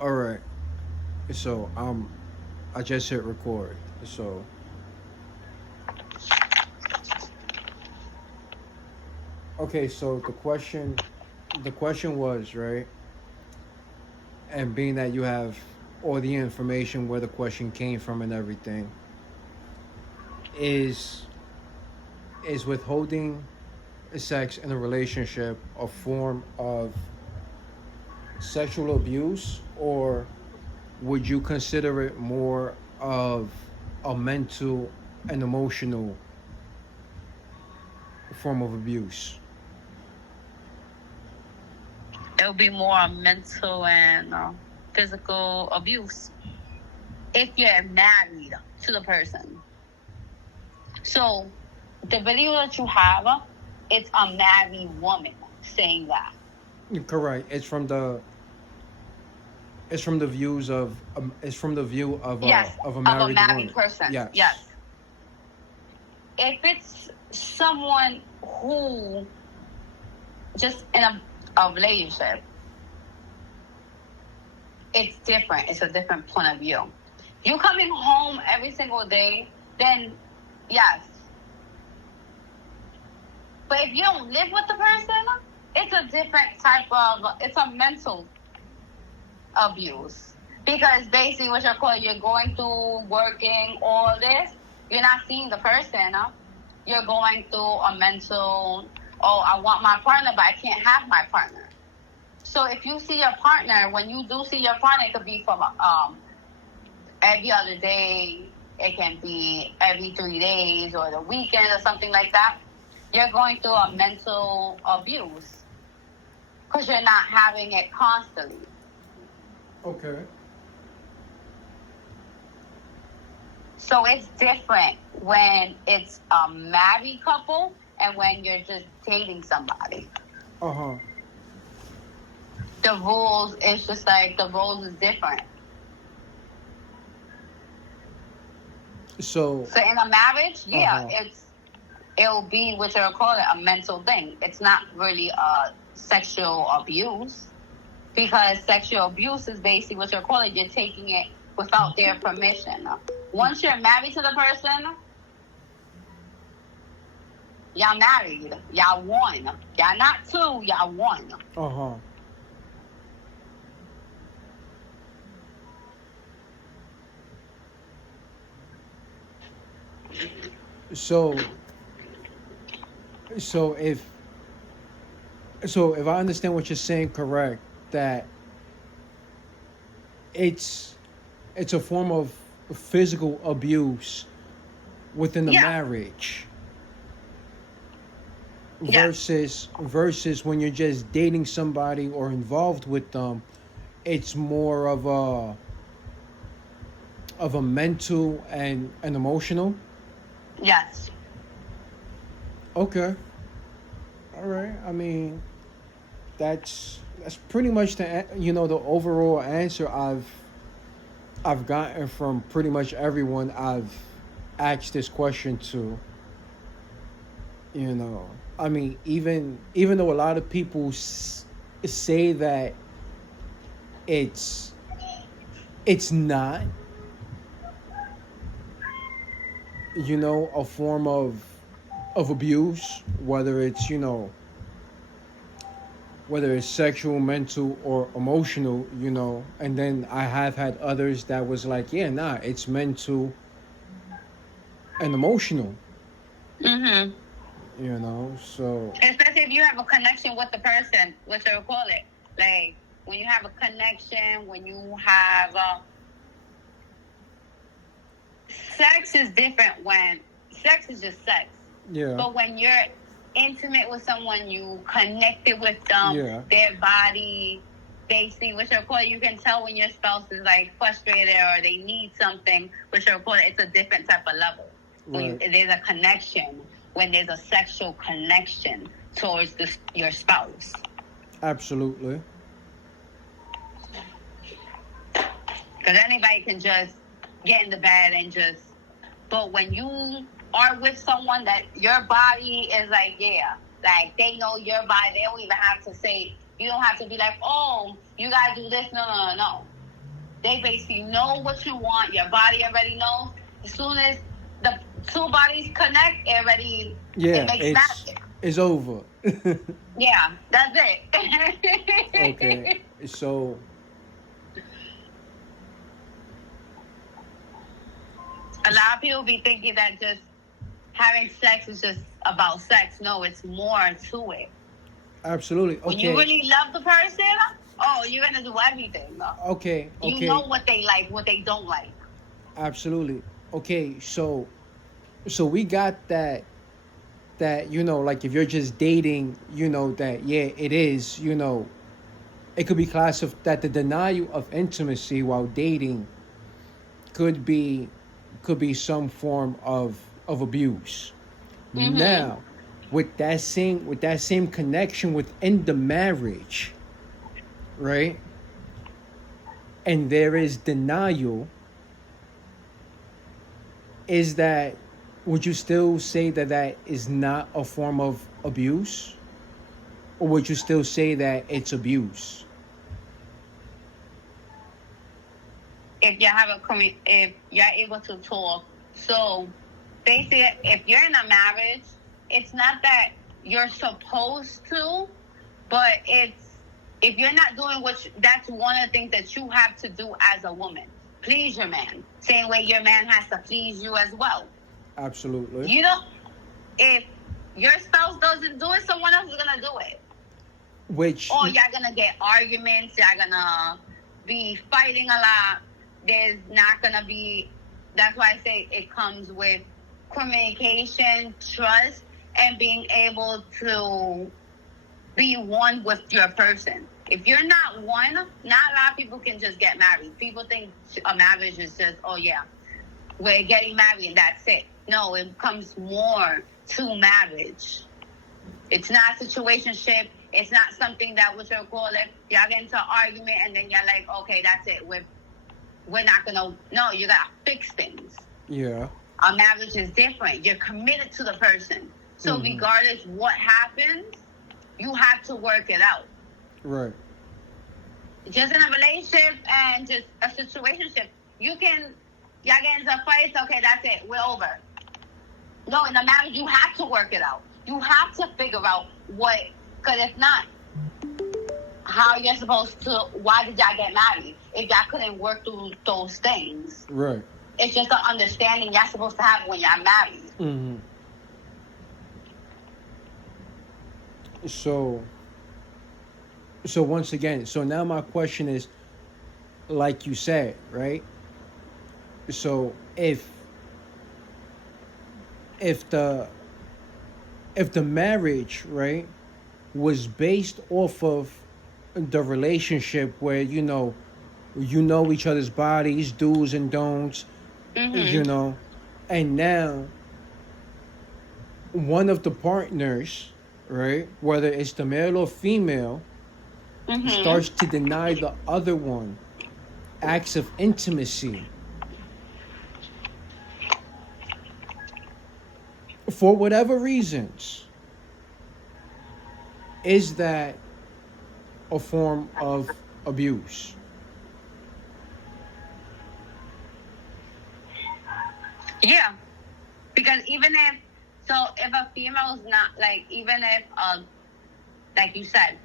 All right. So I just hit record. So okay. So the question was right, and being that you have all the information where the question came from and everything, is is withholding sex in a relationship a form of sexual abuse, or would you consider it more of a mental and emotional form of abuse? It'll be more mental and physical abuse if you're married to the person. So the video that you have, it's a married woman saying that. Correct. It's from the views of it's from the view Yes, of a of a married married woman. person. Yes. Yes. If it's someone who just in a relationship, it's different. It's a different point of view. You coming home every single day, then yes. But if you don't live with the person, it's a different type of, it's a mental abuse. Because basically what you're calling, you're going through working, all this, you're not seeing the person. You're going through a mental, oh, I want my partner, but I can't have my partner. So if you see your partner, when you do see your partner, it could be from every other day, it can be every 3 days or the weekend or something like that. You're going through a mental abuse because you're not having it constantly. Okay. So it's different when it's a married couple and when you're just dating somebody. Uh-huh. The rules, it's just like the rules is different. So in a marriage, it'll be what you'll call it, a mental thing. It's not really a sexual abuse, because sexual abuse is basically what you're calling, you're taking it without their permission. Once you're married to the person, y'all married. Y'all one. Y'all not two, y'all one. uh-huh. So so if if I understand what you're saying correct, that it's it's a form of physical abuse within the Yeah. marriage Yes. versus when you're just dating somebody or involved with them, it's more of a mental and emotional. Yes. Okay. All right. I mean, that's pretty much the overall answer I've gotten from pretty much everyone I've asked this question to. I mean, even though a lot of people say that it's it's not, a form of abuse, whether it's sexual, mental, or emotional, and then I have had others that was like, yeah, nah, it's mental and emotional, Mm-hmm. so Especially if you have a connection with the person, what you call it. Like, when you have a connection, when you have sex is different. When sex is just sex, yeah, but when you're intimate with someone, you connected with them, yeah, their body, basically, which are called, you can tell when your spouse is like frustrated or they need something, which are called, it's a different type of level. When right, there's a connection, when there's a sexual connection towards your spouse. absolutely, Because anybody can just get in the bed and just, but when you are with someone that your body is like, yeah, like they know your body, they don't even have to say, you don't have to be like, oh, you gotta do this. No. They basically know what you want. Your body already knows. As soon as the two bodies connect, it Yeah, makes magic. it's over. Yeah, that's Okay, it. so A lot of people be thinking that just having sex is just about sex. No, it's more to it. absolutely. When you Okay, really love the person, oh, you're gonna do everything. okay, You okay, know what they like, what they don't like. absolutely. Okay, so we got that like if you're just dating, that yeah, it is, it could be classified that the denial of intimacy while dating could be some form of abuse. Mm-hmm. Now, with that same connection within the marriage, right? And there is denial. Is that would you still say that that is not a form of abuse, or would you still say that it's abuse? If you're able to talk, so basically, if you're in a marriage, it's not that you're supposed to, but it's if you're not doing that's one of the things that you have to do as a woman. Please your man. Same way your man has to please you as well. Absolutely. You don't. If your spouse doesn't do it, someone else is gonna do it. Which Or you're gonna get arguments. You're gonna be fighting a lot. There's not gonna be. That's why I say it comes with communication, trust, and being able to be one with your person. If you're not one, not a lot of people can just get married. People think a marriage is just, oh yeah, we're getting married and that's it. No, it comes more to marriage. It's not a situationship. It's not something that what you'll call it. Y'all get into an argument and then you're like, okay, that's it. We're not gonna. No, you gotta fix things. yeah. A marriage is different. You're committed to the person. So regardless what happens, you have to work it out. Right. Just in a relationship and just a situationship, y'all get into fights, okay, that's it, we're over. No, in a marriage, you have to work it out. You have to figure out because if not, how you're supposed to, why did y'all get married? If y'all couldn't work through those things. Right. It's just an understanding y'all supposed to have when y'all married. Mm-hmm. So once again, so now my question is, like you said, right? So if the marriage, right, was based off of the relationship where each other's bodies, do's and don'ts, Mm-hmm. and now one of the partners, right, whether it's the male or female, Mm-hmm. starts to deny the other one acts of intimacy for whatever reasons, is that a form of abuse? Yeah. Because if a female is not, like, even if, like you said,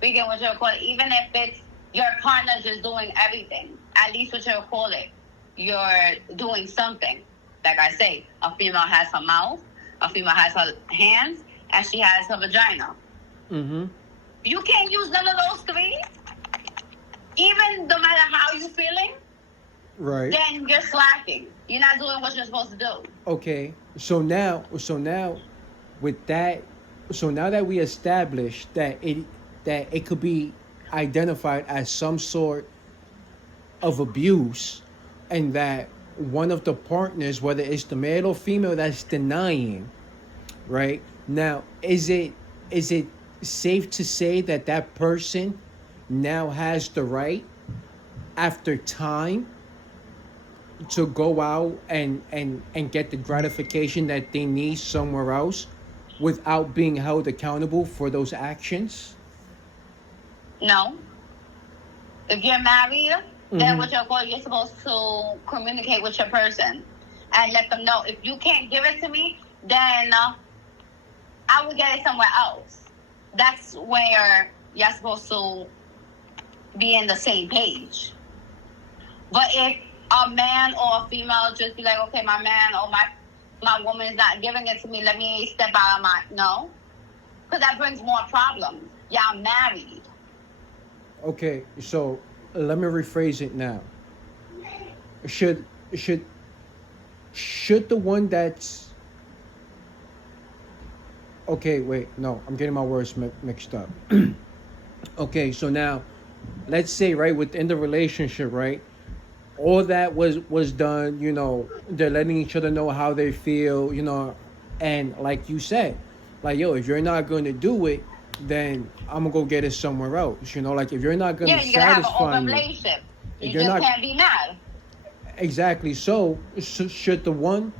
we get what you'll call it, even if it's your partner just doing everything, at least what you'll call it, you're doing something. Like I say, a female has her mouth, a female has her hands, and she has her vagina. Mm-hmm. You can't use none of those three, even no matter how you're feeling, Right. then you're slacking. You're not doing what you're supposed to do. Okay. So now with that, so now that we established that it could be identified as some sort of abuse, and that one of the partners, whether it's the male or female, that's denying, right? Now, is it safe to say that that person now has the right, after time, to go out and get the gratification that they need somewhere else without being held accountable for those actions? No. If you're married, then what you're supposed to communicate with your person and let them know, if you can't give it to me, then I will get it somewhere else. That's where you're supposed to be in the same page. But if a man or a female just be like, okay, my man or my woman is not giving it to me, let me step out of my... No. Because that brings more problems. Y'all married. Okay, so let me rephrase it now. Should the one that's... Okay, wait, no, I'm getting my words mixed up. Okay, so now, let's say, right, within the relationship, right, all that was done, you know, they're letting each other know how they feel, you know, and like you said, like, yo, if you're not going to do it, then I'm gonna go get it somewhere else, you know, like, if you're not going to you're gonna have an satisfy open me, relationship. You you're just not... can't be mad. Exactly. So should the one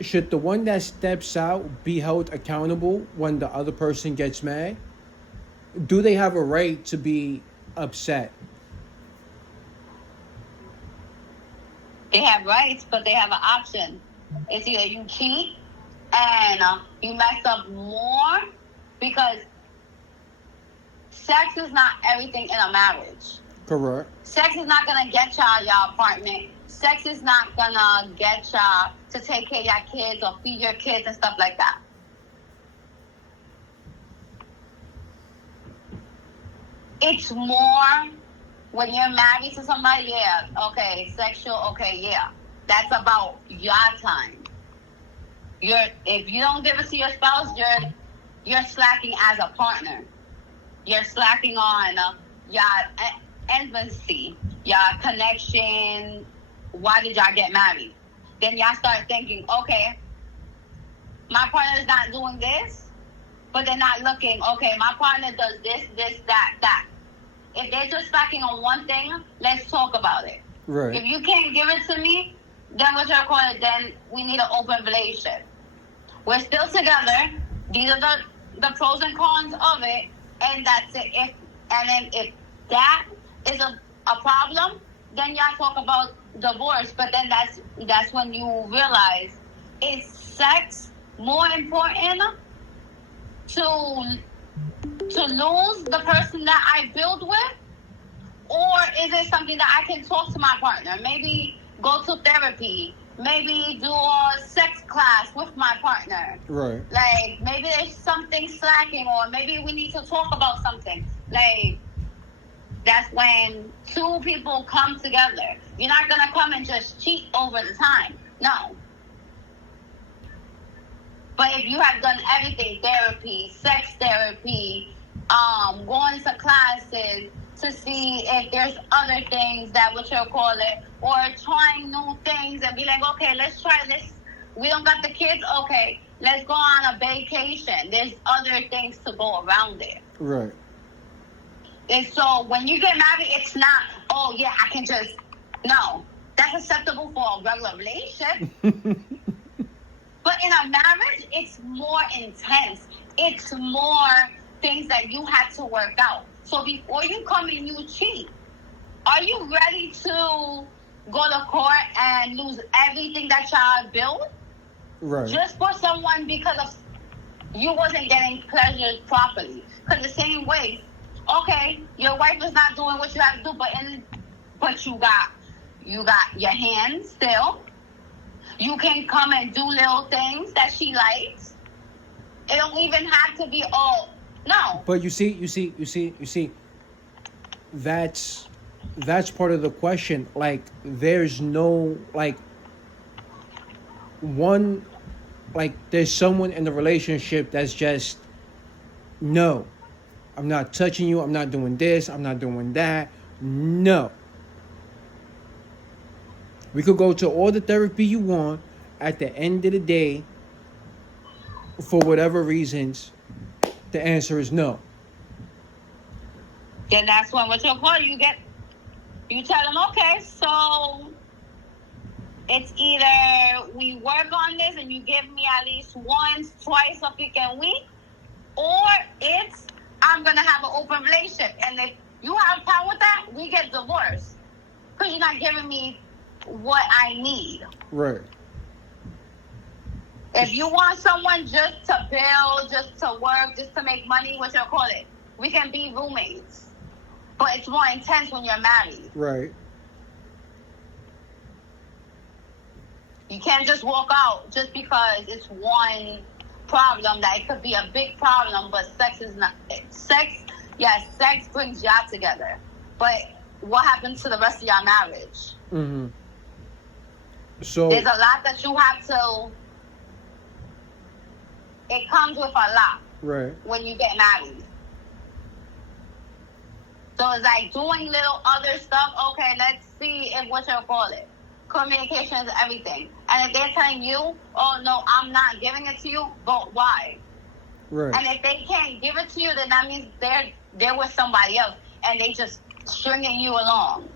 that steps out be held accountable when the other person gets mad? Do they have a right to be upset? They have rights, but they have an option. It's either you cheat and you mess up more, because sex is not everything in a marriage. Correct. Sex is not gonna get y'all your apartment. Sex is not gonna get y'all to take care of your kids or feed your kids and stuff like that. It's more when you're married to somebody, yeah, okay, sexual, okay, yeah. That's about your time. If you don't give it to your spouse, you're slacking as a partner. You're slacking on your intimacy, your connection. Why did y'all get married? Then y'all start thinking, okay, my partner is not doing this, but they're not looking, okay, my partner does this, that. If they're just slacking on one thing, let's talk about it. Right. If you can't give it to me, then what you're calling it, then we need an open relationship. We're still together. These are the pros and cons of it, and that's it. If that is a problem, then y'all talk about divorce. But then that's when you realize, is sex more important to lose the person that I build with, or is it something that I can talk to my partner? Maybe go to therapy. Maybe do a sex class with my partner. Right. Like, maybe there's something slacking, or maybe we need to talk about something. Like, that's when two people come together. You're not going to come and just cheat over the time. No. But if you have done everything, therapy, sex therapy, going to classes to see if there's other things that what you'll call it, or trying new things and be like, okay, let's try this. We don't got the kids, okay, let's go on a vacation. There's other things to go around it. Right. And so when you get married, it's not, oh yeah, I can just, no. That's acceptable for a regular relationship. But in a marriage, it's more intense. It's more things that you have to work out. So before you come and you cheat, are you ready to go to court and lose everything that y'all built? Right. Just for someone because of you wasn't getting pleasure properly. Because the same way, okay, your wife is not doing what you have to do, but you got your hands still. You can come and do little things that she likes. It don't even have to be all, no. But you see, that's part of the question. Like, there's no, like, one, like, there's someone in the relationship that's just, no, I'm not touching you, I'm not doing this, I'm not doing that. No. We could go to all the therapy you want. At the end of the day, for whatever reasons, the answer is no. Then that's when what you'll call you tell them, okay, so it's either we work on this and you give me at least once, twice a freaking week, or it's I'm gonna have an open relationship. And if You have a problem with that? We get divorced because you're not giving me what I need. Right. If you want someone just to build, just to work, just to make money, what you call it, we can be roommates. But it's more intense when you're married. Right. You can't just walk out just because it's one problem that it could be a big problem, but sex is not. Sex, yes, sex brings y'all together. But what happens to the rest of your marriage? Mm-hmm. So there's a lot that you have to. It comes with a lot. Right. When you get married. So it's like doing little other stuff. Okay, let's see if what you call it. Communication is everything. And if they're telling you, oh no, I'm not giving it to you, but why? Right. And if they can't give it to you, then that means they're with somebody else and they just stringing you along.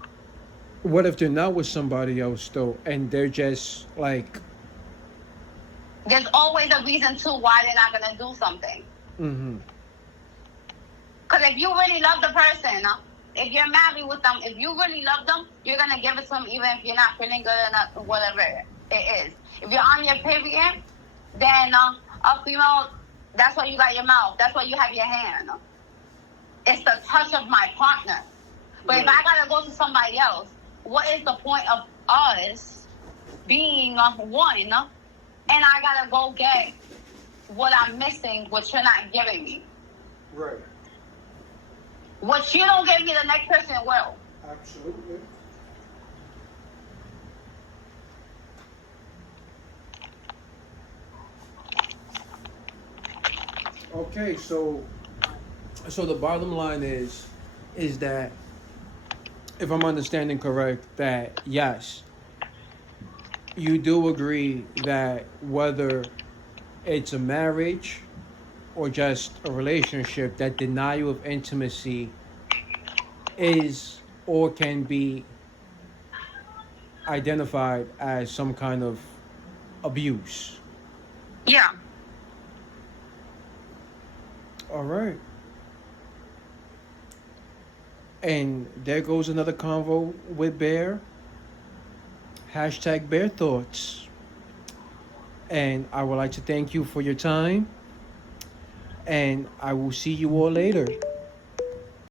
What if they're not with somebody else though, and they're just like? There's always a reason to why they're not gonna do something. Mm-hmm. Because if you really love the person, if you're married with them, if you really love them, you're going to give it to them even if you're not feeling good enough, whatever it is. If you're on your period, then a female, that's why you got your mouth. That's why you have your hand. It's the touch of my partner. But if I got to go to somebody else, what is the point of us being one and I got to go get what I'm missing, what you're not giving me? Right. What you don't give me, the next person will. Absolutely. Okay, so the bottom line is that, if I'm understanding correct, that yes, you do agree that whether it's a marriage or just a relationship, that denial of intimacy is or can be identified as some kind of abuse. Yeah. All right. And there goes another convo with Bear. Hashtag Bear Thoughts. And I would like to thank you for your time. And I will see you all later.